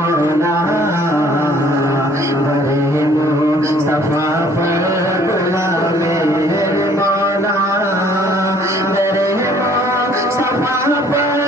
मौला बरे मुस्तफा पर बुला मेरे मौला बरे मुस्तफा पर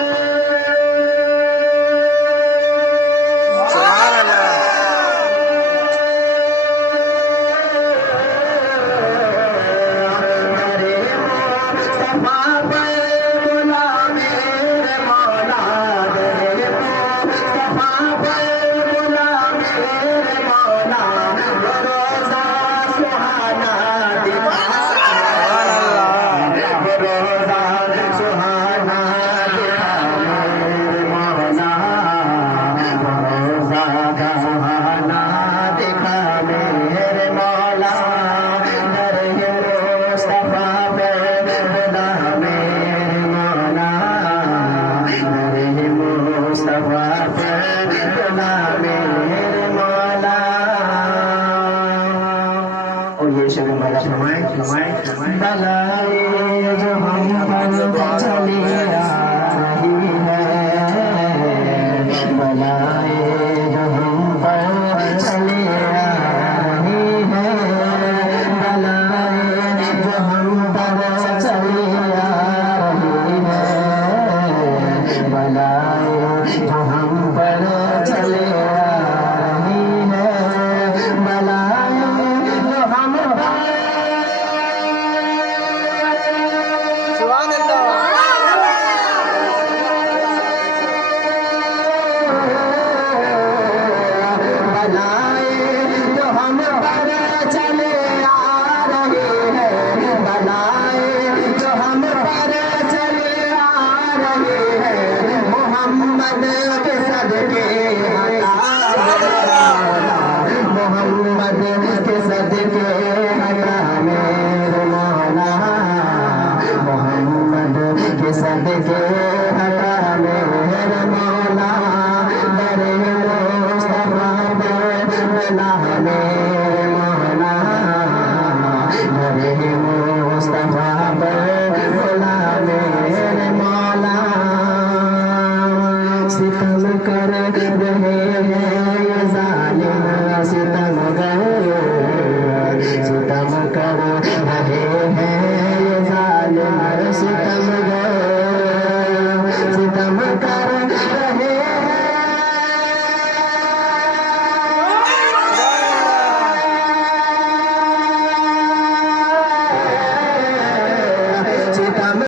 बलाए जो हम पर चली आ रही है बलाए जो हम पर चली आ रही है बलाए जो हम पर चली आ रही है बलाए जो हम पर चली आ रही है बलाए जो हम सदके हटा मेरे मौला बरे मुस्तफा पर बुला मेरे मौला बरे मुस्तफा पर बुला मेरे मौला सितम कर रहे